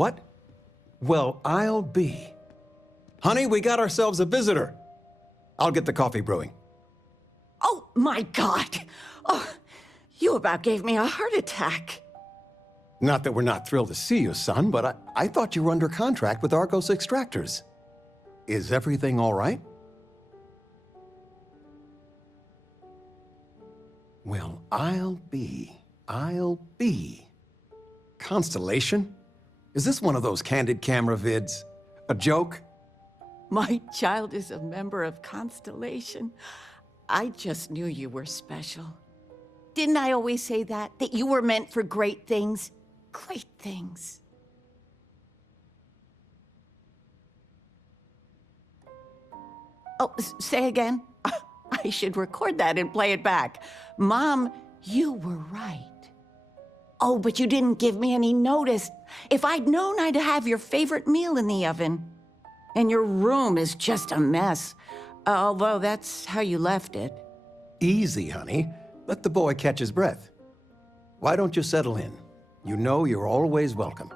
What? Well, I'll be. Honey, we got ourselves a visitor. I'll get the coffee brewing. Oh, my God. Oh, you about gave me a heart attack. Not that we're not thrilled to see you, son, but I thought you were under contract with Argos Extractors. Is everything all right? Well, I'll be. Constellation? Is this one of those candid camera vids? A joke? My child is a member of Constellation. I just knew you were special. Didn't I always say that? That you were meant for great things? Great things. Oh, say again? I should record that and play it back. Mom, you were right. Oh, but you didn't give me any notice. If I'd known, I'd have your favorite meal in the oven. And your room is just a mess. Although that's how you left it. Easy, honey. Let the boy catch his breath. Why don't you settle in? You know you're always welcome.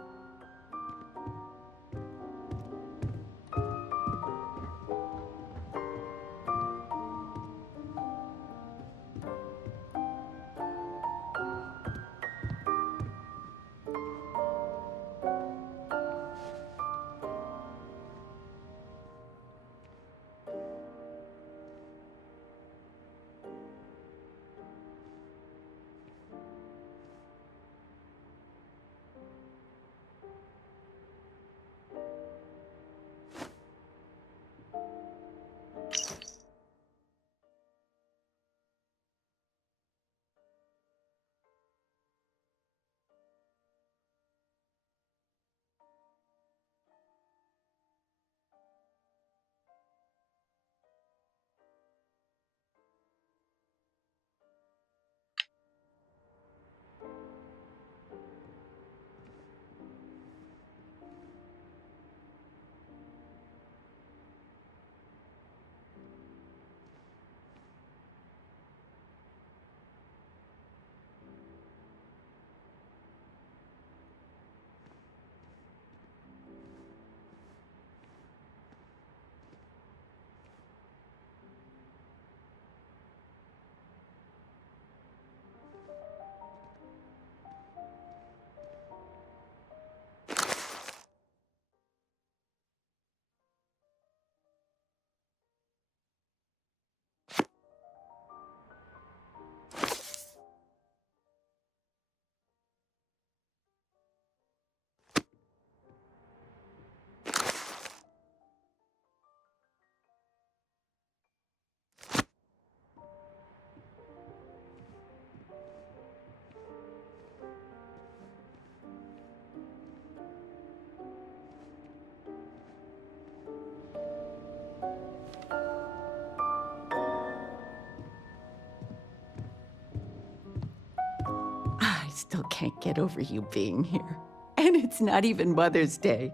I still can't get over you being here. And it's not even Mother's Day.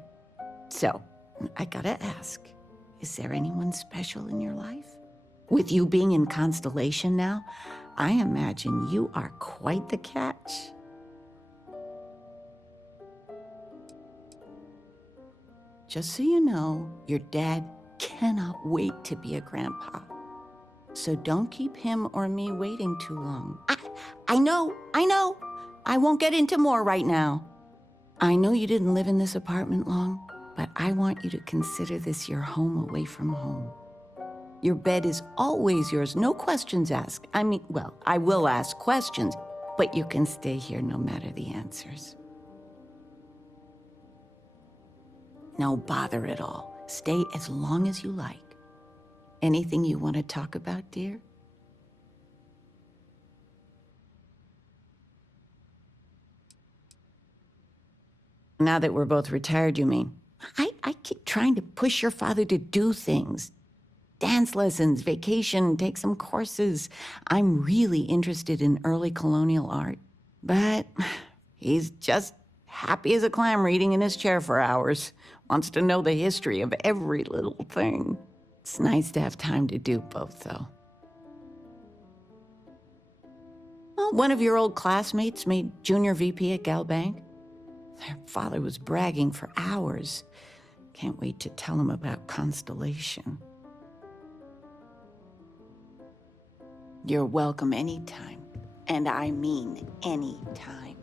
So, I gotta ask, is there anyone special in your life? With you being in Constellation now, I imagine you are quite the catch. Just so you know, your dad cannot wait to be a grandpa. So don't keep him or me waiting too long. I know. I won't get into more right now. I know you didn't live in this apartment long, but I want you to consider this your home away from home. Your bed is always yours, no questions asked. I mean, well, I will ask questions, but you can stay here no matter the answers. No bother at all. Stay as long as you like. Anything you want to talk about, dear? Now that we're both retired, you mean? I keep trying to push your father to do things. Dance lessons, vacation, take some courses. I'm really interested in early colonial art. But he's just happy as a clam reading in his chair for hours. Wants to know the history of every little thing. It's nice to have time to do both, though. Well, one of your old classmates made junior VP at Gal Bank. Their father was bragging for hours. Can't wait to tell him about Constellation. You're welcome anytime. And I mean anytime.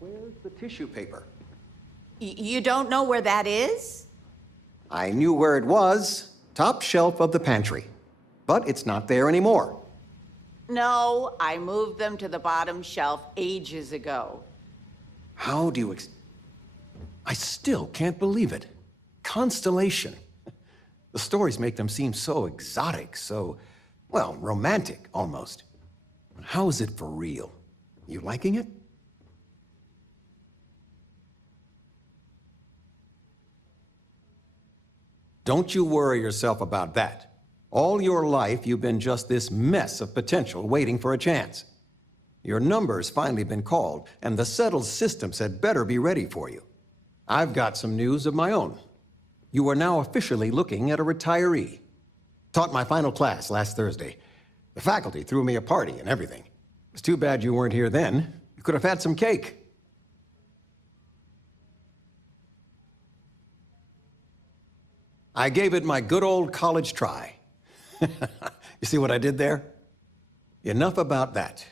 Where's the tissue paper? You don't know where that is? I knew where it was. Top shelf of the pantry. But it's not there anymore. No, I moved them to the bottom shelf ages ago. How do you I still can't believe it. Constellation. The stories make them seem so exotic, so, well, romantic, almost. How is it for real? You liking it? Don't you worry yourself about that. All your life, you've been just this mess of potential waiting for a chance. Your number's finally been called, and the settled systems had better be ready for you. I've got some news of my own. You are now officially looking at a retiree. Taught my final class last Thursday. The faculty threw me a party and everything. It's too bad you weren't here then. You could have had some cake. I gave it my good old college try. You see what I did there? Enough about that.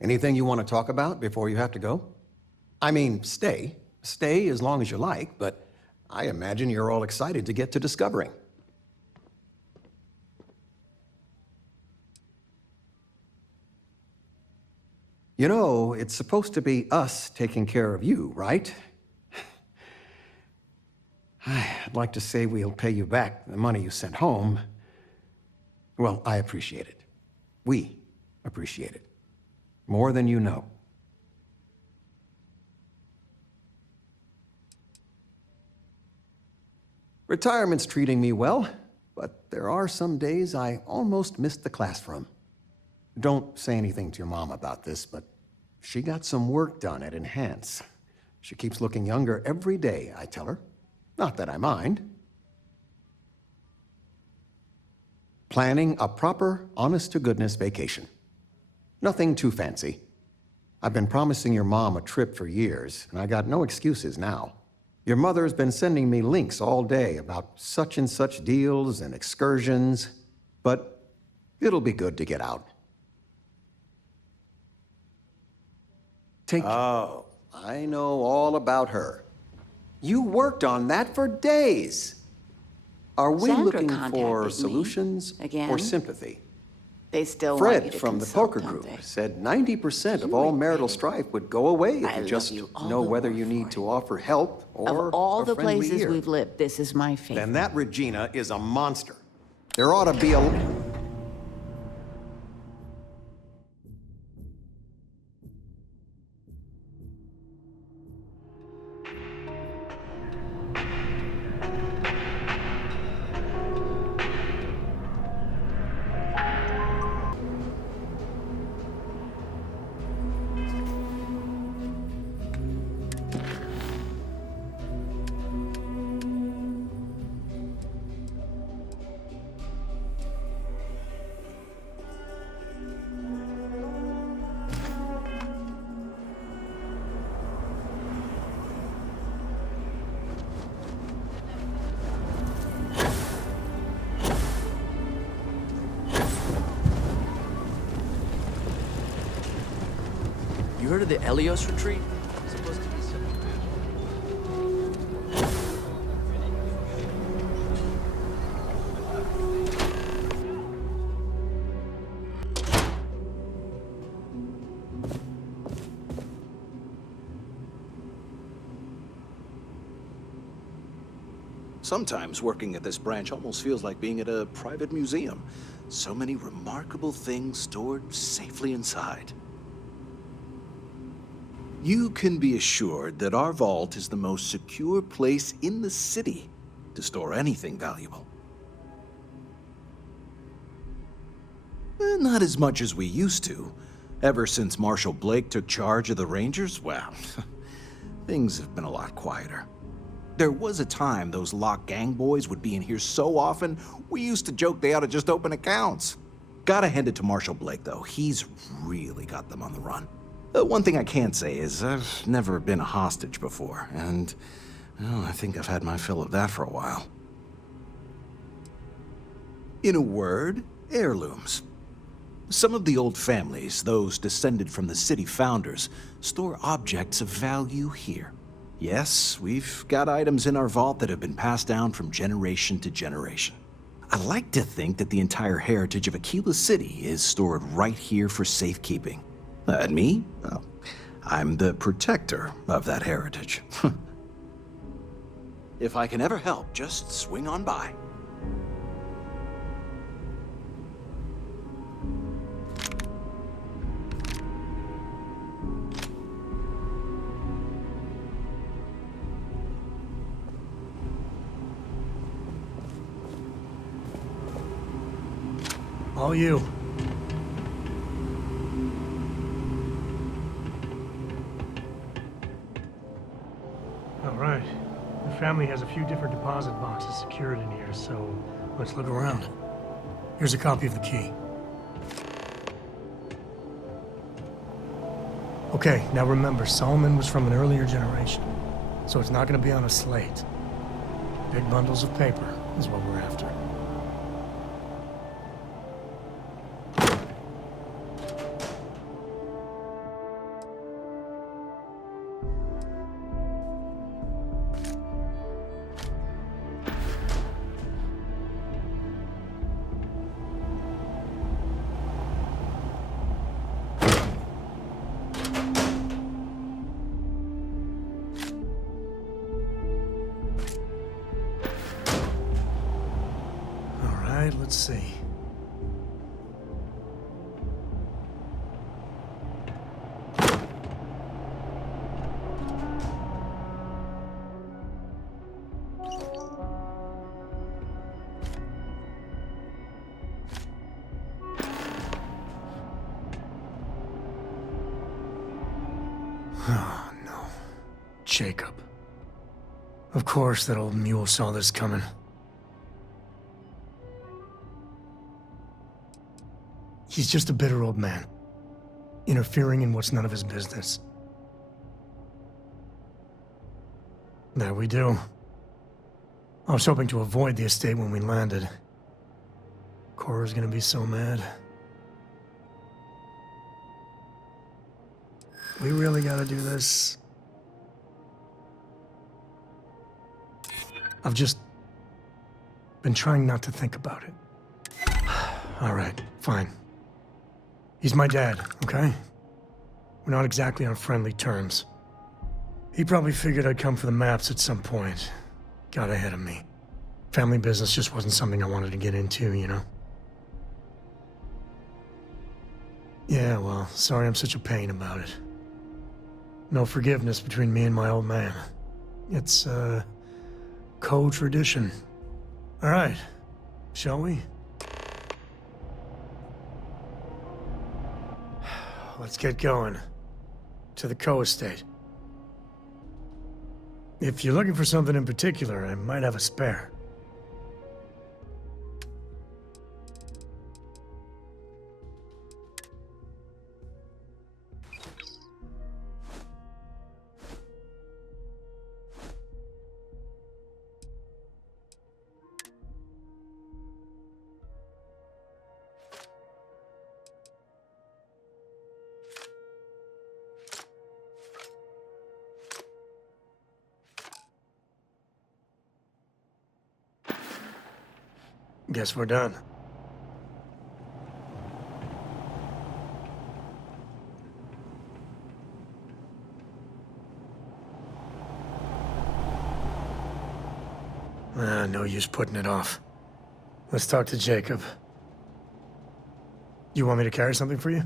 Anything you want to talk about before you have to go? I mean, stay. Stay as long as you like, but I imagine you're all excited to get to discovering. You know, it's supposed to be us taking care of you, right? I'd like to say we'll pay you back the money you sent home. Well, I appreciate it. We appreciate it. More than you know. Retirement's treating me well, but there are some days I almost missed the classroom. Don't say anything to your mom about this, but she got some work done at Enhance. She keeps looking younger every day, I tell her. Not that I mind. Planning a proper, honest-to-goodness vacation. Nothing too fancy. I've been promising your mom a trip for years, and I got no excuses now. Your mother's been sending me links all day about such and such deals and excursions, but it'll be good to get out. Oh, I know all about her. You worked on that for days. Are we Sandra looking contacted for me solutions again. or sympathy? They still want you Fred to from the consult, poker don't group they? said 90% of You all admit marital it. strife would go away if I you love just you all know the whether more you need for to it. offer help or Of all a the friendly places ear. we've lived, this is my favorite. Then that Regina is a monster. There ought to be a... You heard of the Elios retreat? It's supposed to be some... Sometimes working at this branch almost feels like being at a private museum. So many remarkable things stored safely inside. You can be assured that our vault is the most secure place in the city to store anything valuable. Not as much as we used to. Ever since Marshal Blake took charge of the Rangers, well, things have been a lot quieter. There was a time those lock gang boys would be in here so often, we used to joke they ought to just open accounts. Gotta hand it to Marshal Blake, though. He's really got them on the run. One thing I can't say is I've never been a hostage before, and well, I think I've had my fill of that for a while. In a word, heirlooms. Some of the old families, those descended from the city founders, store objects of value here. Yes, we've got items in our vault that have been passed down from generation to generation. I like to think that the entire heritage of Aquila City is stored right here for safekeeping. And me? Well, I'm the protector of that heritage. If I can ever help, just swing on by. All you. All right. The family has a few different deposit boxes secured in here, so let's look around. Here's a copy of the key. Okay, now remember, Solomon was from an earlier generation, so it's not going to be on a slate. Big bundles of paper is what we're after. Let's see. Oh, no. Jacob. Of course that old mule saw this coming. He's just a bitter old man, interfering in what's none of his business. There we do. I was hoping to avoid the estate when we landed. Cora's gonna be so mad. We really gotta do this. I've just been trying not to think about it. All right, fine. He's my dad, okay? We're not exactly on friendly terms. He probably figured I'd come for the maps at some point. Got ahead of me. Family business just wasn't something I wanted to get into, you know? Yeah, well, sorry I'm such a pain about it. No forgiveness between me and my old man. It's, co-tradition. All right, shall we? Let's get going. To the co-estate. If you're looking for something in particular, I might have a spare. Guess we're done. No use putting it off. Let's talk to Jacob. You want me to carry something for you?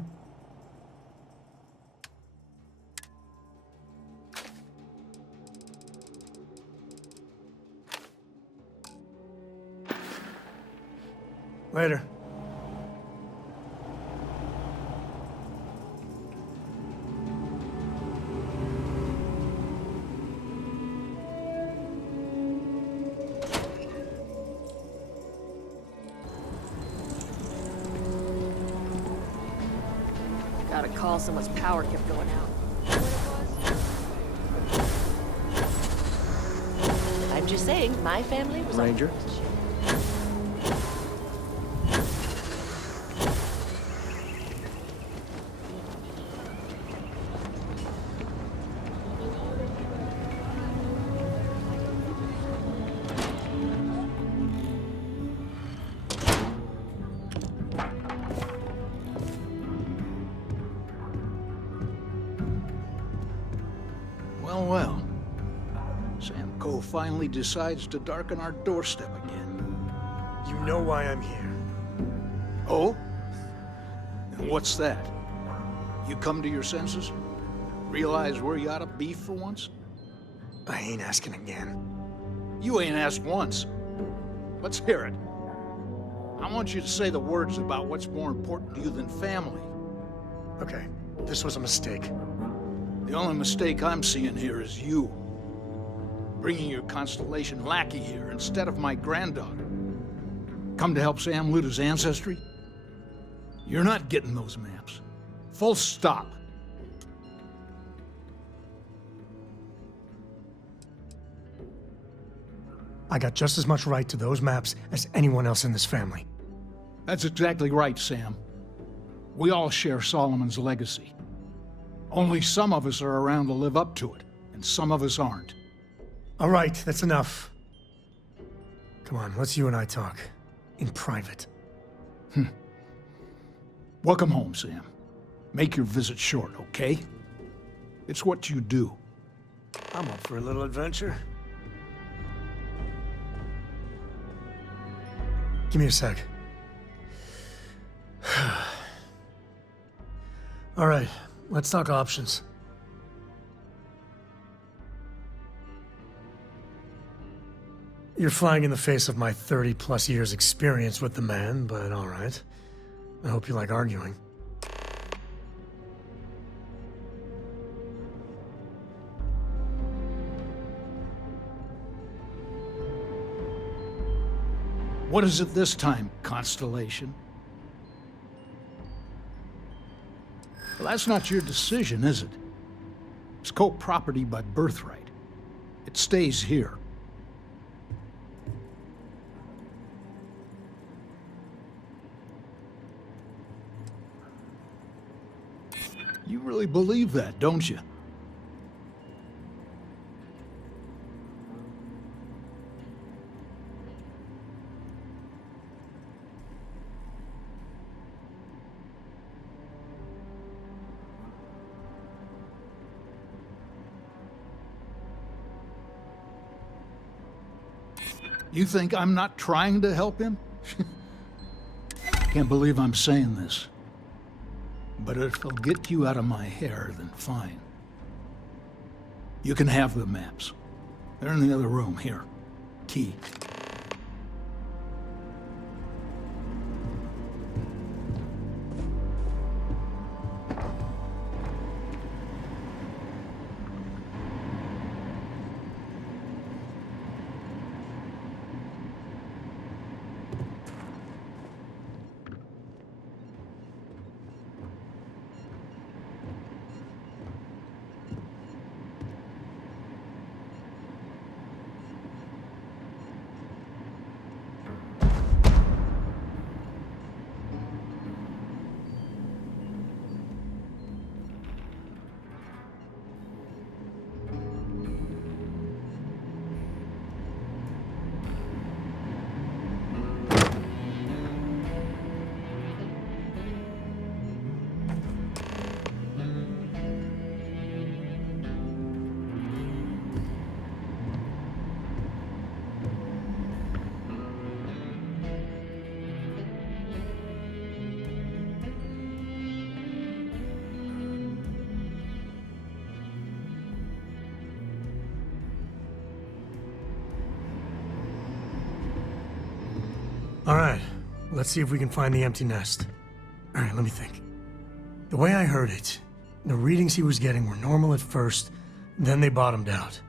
Later. Got a call someone's power kept going out. I'm just saying, my family was Ranger? Well, well. Sam Coe finally decides to darken our doorstep again. You know why I'm here. Oh? And what's that? You come to your senses? Realize where you ought to be for once? I ain't asking again. You ain't asked once. Let's hear it. I want you to say the words about what's more important to you than family. Okay, this was a mistake. The only mistake I'm seeing here is you. Bringing your Constellation lackey here instead of my granddaughter. Come to help Sam loot his ancestry? You're not getting those maps. Full stop. I got just as much right to those maps as anyone else in this family. That's exactly right, Sam. We all share Solomon's legacy. Only some of us are around to live up to it, and some of us aren't. All right, that's enough. Come on, let's you and I talk. In private. Welcome home, Sam. Make your visit short, okay? It's what you do. I'm up for a little adventure. Give me a sec. All right, let's talk options. You're flying in the face of my 30-plus years experience with the man, but all right. I hope you like arguing. What is it this time, Constellation? Well, that's not your decision, is it? It's co-property by birthright. It stays here. You really believe that, don't you? You think I'm not trying to help him? Can't believe I'm saying this. But if it'll get you out of my hair, then fine. You can have the maps. They're in the other room, here. Key. All right, let's see if we can find the empty nest. All right, let me think. The way I heard it, the readings he was getting were normal at first, then they bottomed out.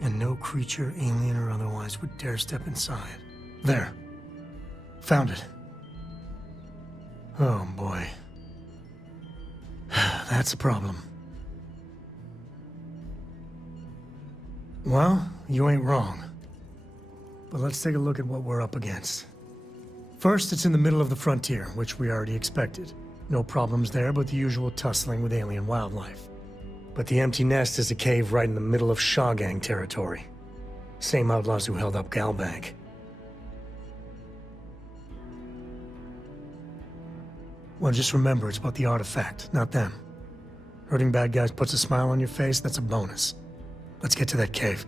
And no creature, alien or otherwise, would dare step inside. There. Found it. Oh, boy. That's a problem. Well, you ain't wrong. But let's take a look at what we're up against. First, it's in the middle of the frontier, which we already expected. No problems there, but the usual tussling with alien wildlife. But the empty nest is a cave right in the middle of Shawgang territory. Same outlaws who held up Galbank. Well, just remember, it's about the artifact, not them. Hurting bad guys puts a smile on your face, that's a bonus. Let's get to that cave.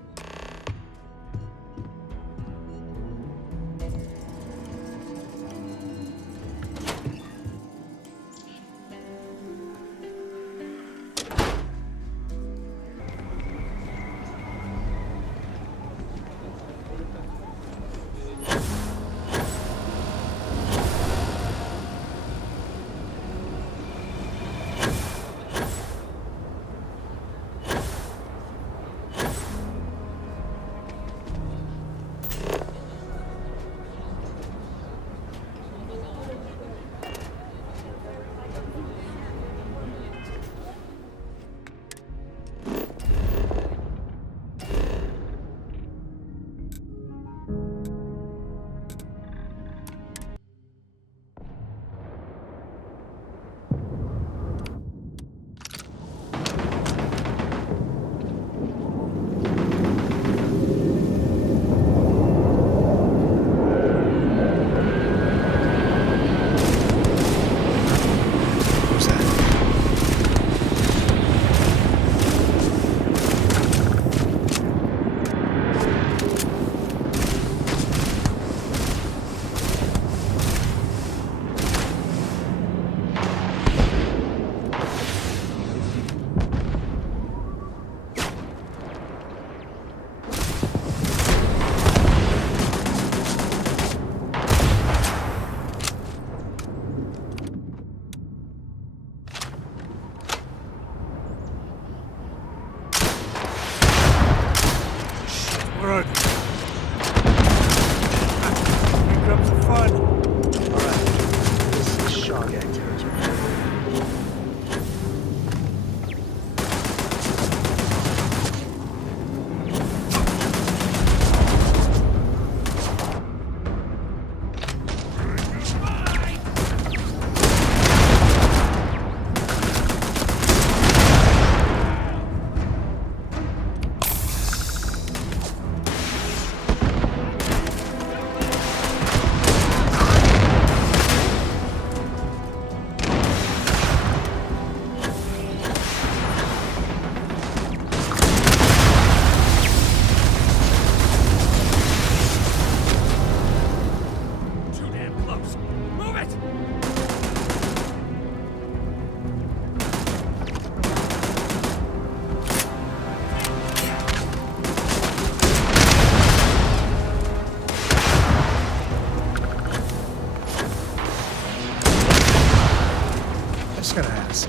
Just gotta ask,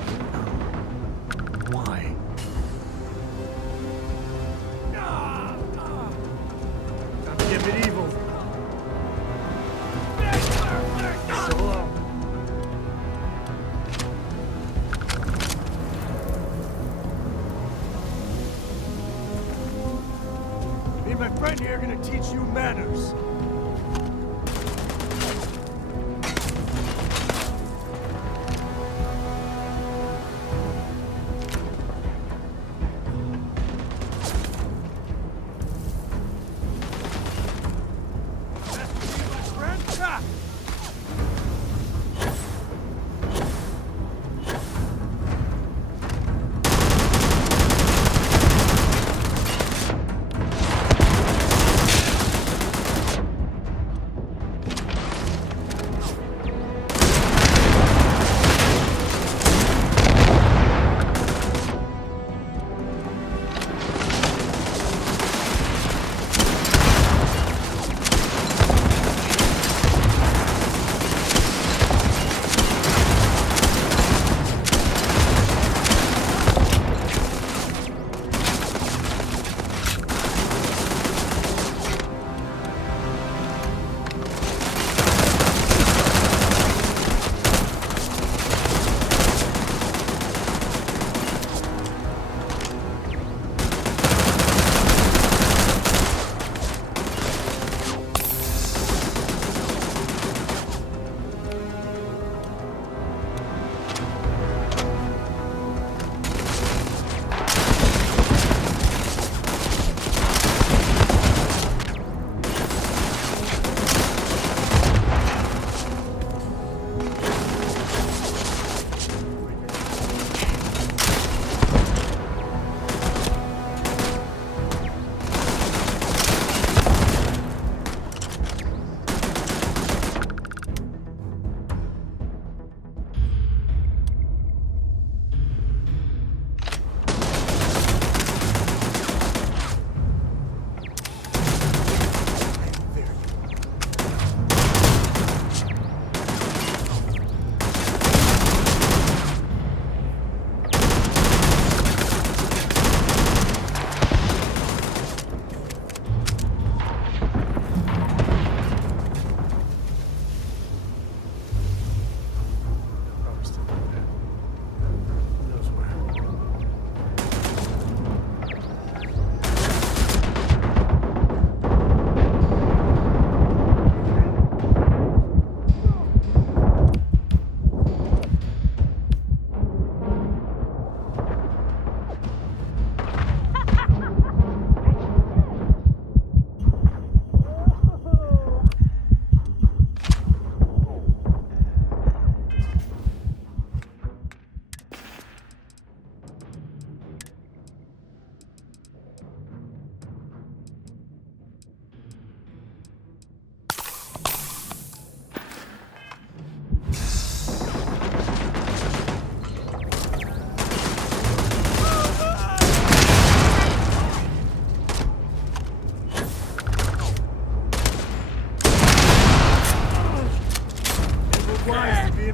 why? Time to get medieval. Solo. Me and my friend here are gonna teach you manners.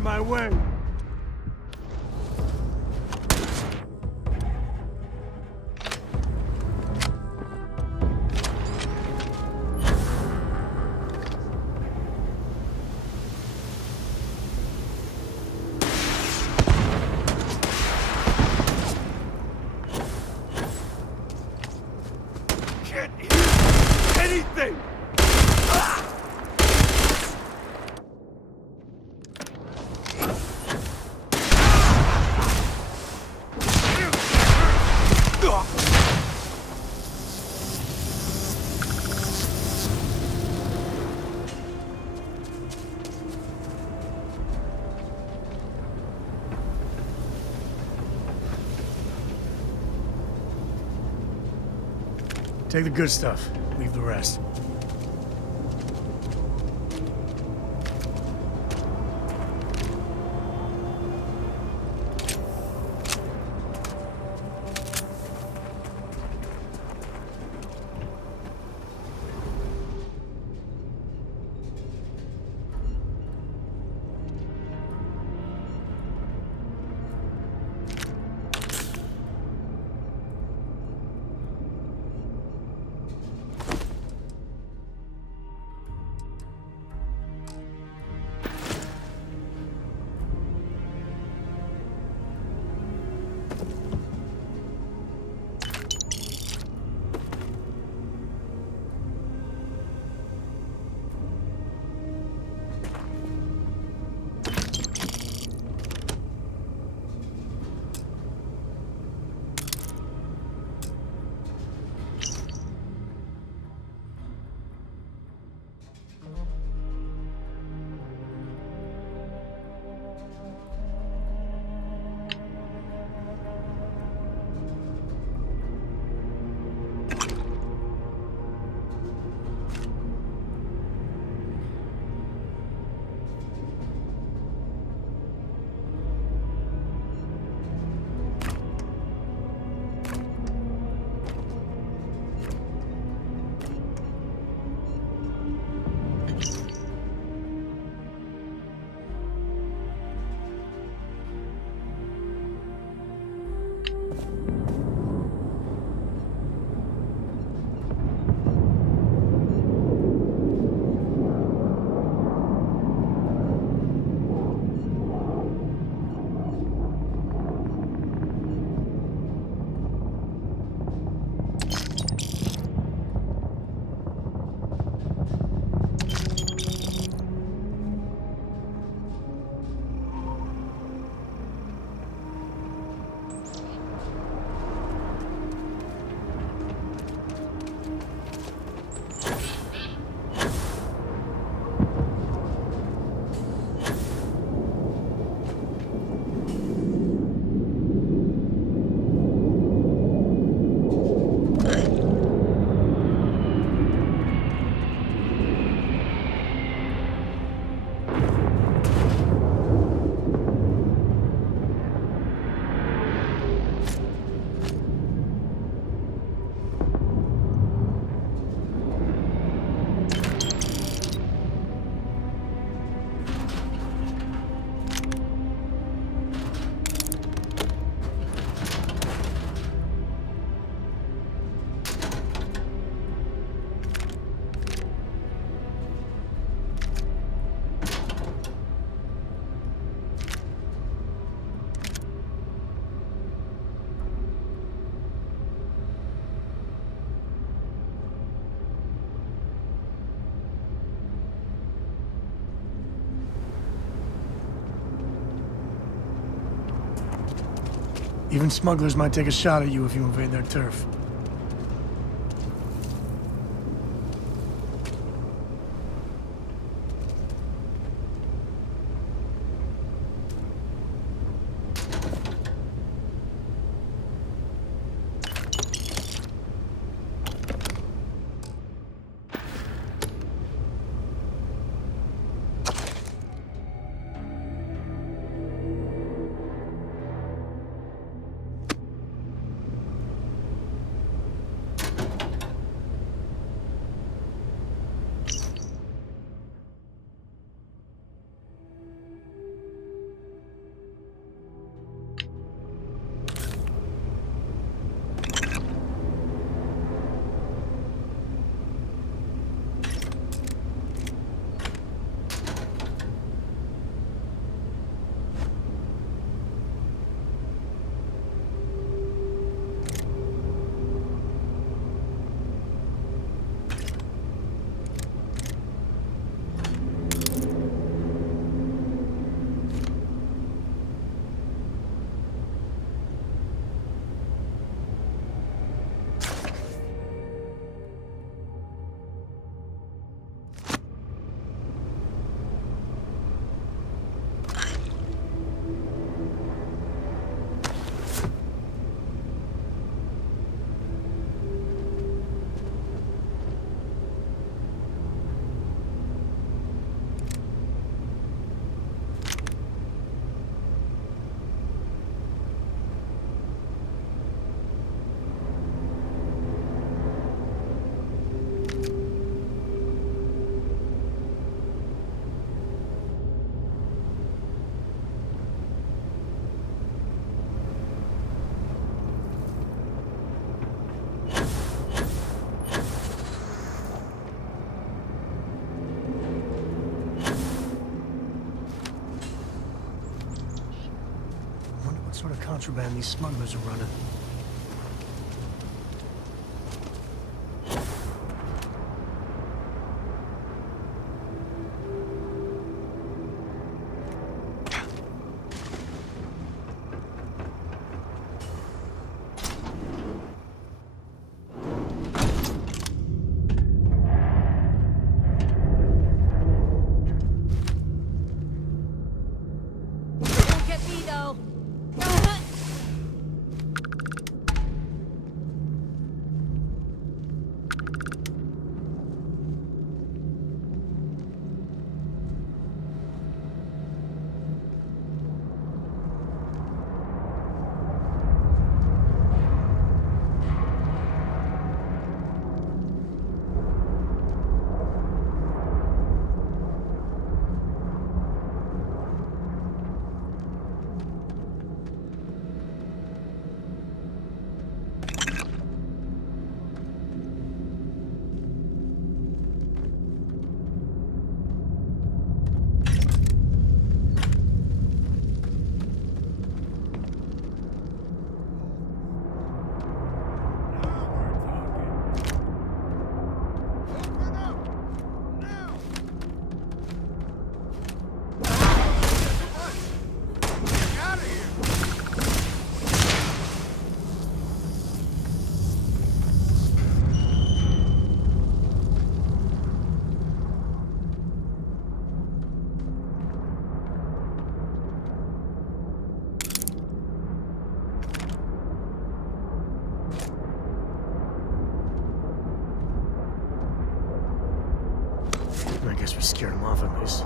in my way. Can't hear anything! Take the good stuff, leave the rest. Even smugglers might take a shot at you if you invade their turf. sort of contraband these smugglers are running. Don't get me though. I guess we scared him off at least.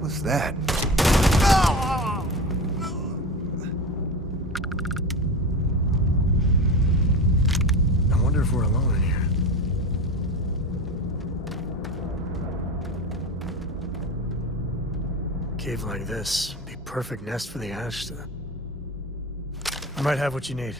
What's that? I wonder if we're alone in here. Cave like this, be perfect nest for the ash. I might have what you need.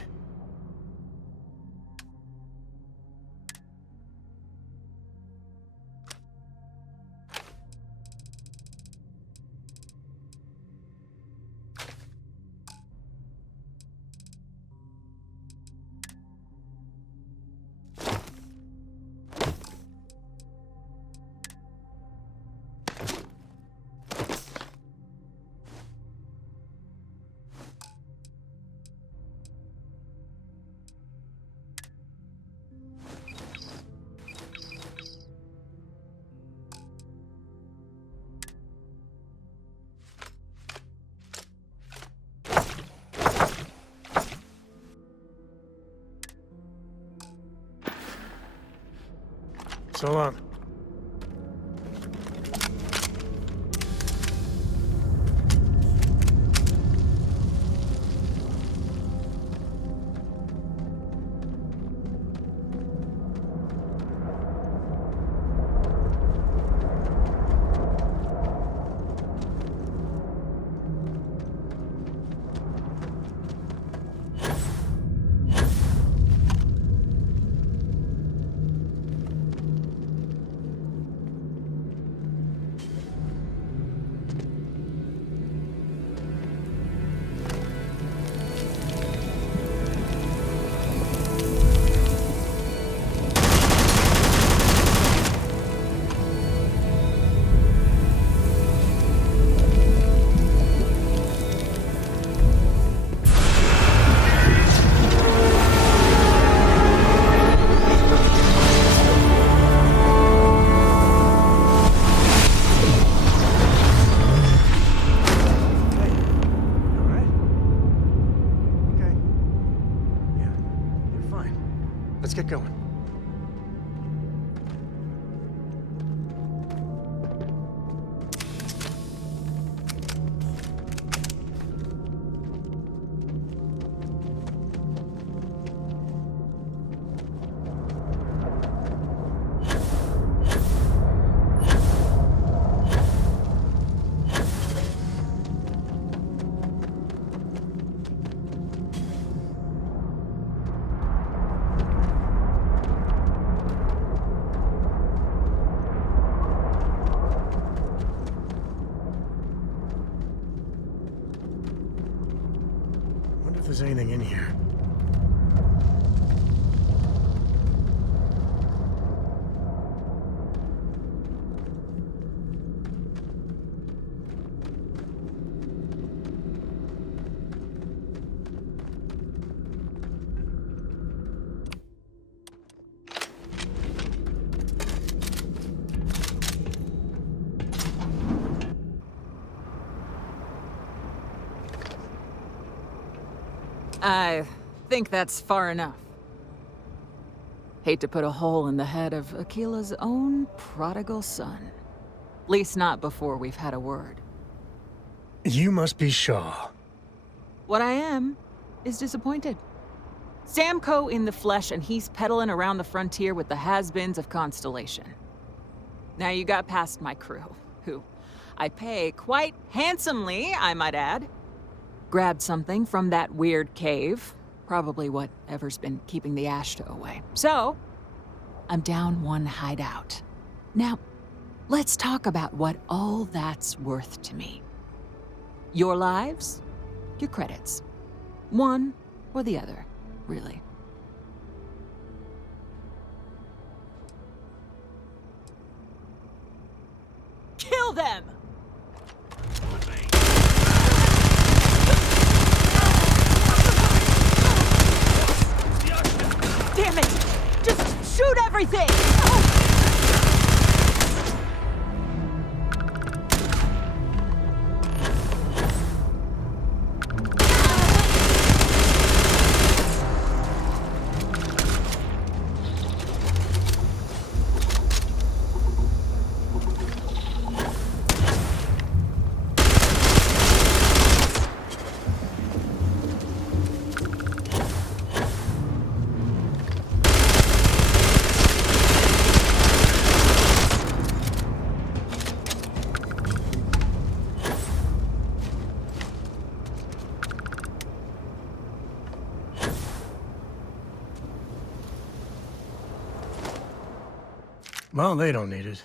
So long. Let's get going. Wonder if there's anything in here. I think that's far enough. Hate to put a hole in the head of Akila's own prodigal son. Least not before we've had a word. You must be Shaw. What I am is disappointed. Samco in the flesh, and he's peddling around the frontier with the has-beens of Constellation. Now you got past my crew, who I pay quite handsomely, I might add. Grabbed something from that weird cave. Probably whatever's been keeping the Ashta away. So, I'm down one hideout. Now, let's talk about what all that's worth to me. Your lives, your credits. One or the other, really. Kill them! Damn it! Just shoot everything! Well, they don't need it.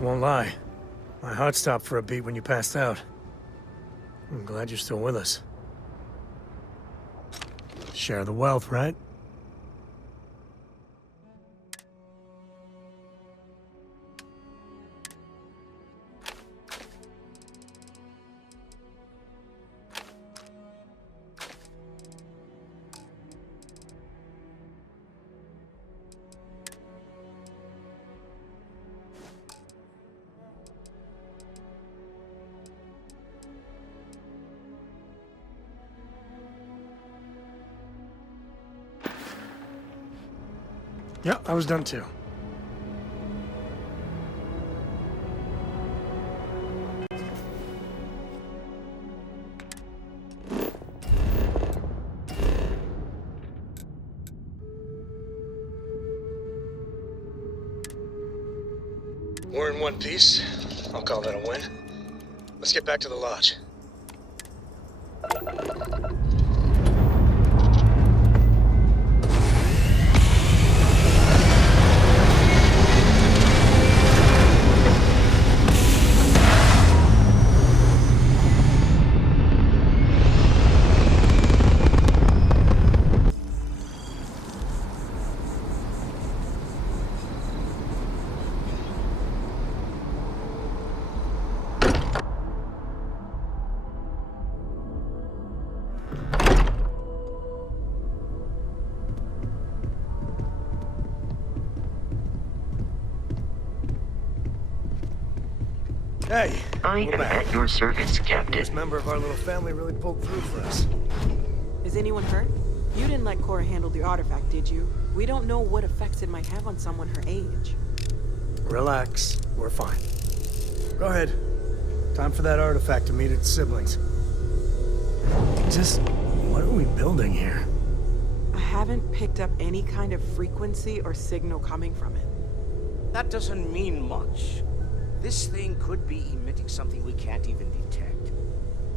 Won't lie. My heart stopped for a beat when you passed out. I'm glad you're still with us. Share the wealth, right? Yeah, I was done too. We're in one piece. I'll call that a win. Let's get back to the lodge. Hey, I am at your service, Captain. this member of our little family really pulled through for us. Is anyone hurt? You didn't let Cora handle the artifact, did you? We don't know what effects it might have on someone her age. Relax, we're fine. Go ahead. Time for that artifact to meet its siblings. Just, what are we building here? I haven't picked up any kind of frequency or signal coming from it. That doesn't mean much. This thing could be emitting something we can't even detect.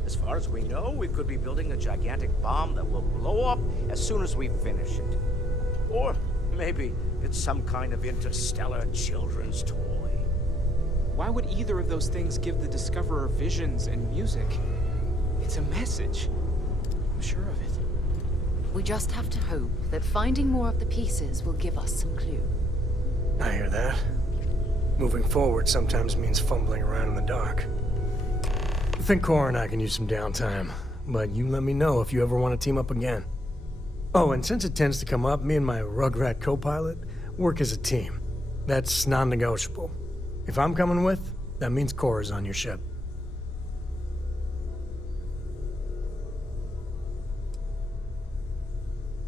As far as we know, we could be building a gigantic bomb that will blow up as soon as we finish it. Or maybe it's some kind of interstellar children's toy. Why would either of those things give the Discoverer visions and music? It's a message. I'm sure of it. We just have to hope that finding more of the pieces will give us some clue. I hear that. Moving forward sometimes means fumbling around in the dark. I think Cora and I can use some downtime, but you let me know if you ever want to team up again. Oh, and since it tends to come up, me and my Rugrat co-pilot work as a team. That's non-negotiable. If I'm coming with, that means Cora's on your ship.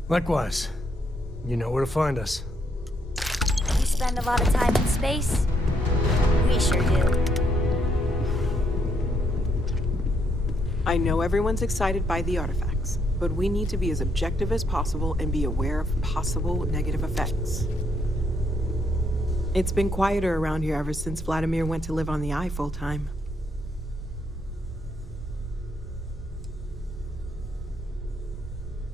Likewise, you know where to find us. You spend a lot of time in space? We sure do. I know everyone's excited by the artifacts, but we need to be as objective as possible and be aware of possible negative effects. It's been quieter around here ever since Vladimir went to live on the Eye full-time.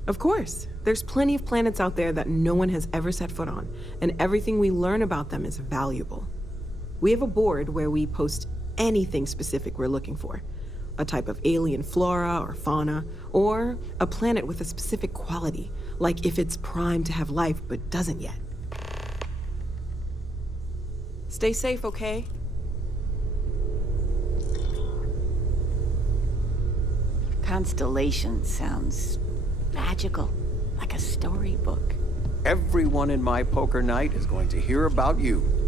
Of course, there's plenty of planets out there that no one has ever set foot on, and everything we learn about them is valuable. We have a board where we post anything specific we're looking for. A type of alien flora or fauna, or a planet with a specific quality, like if it's primed to have life but doesn't yet. Stay safe, okay? Constellation sounds Magical, like a storybook. Everyone in my poker night is going to hear about you.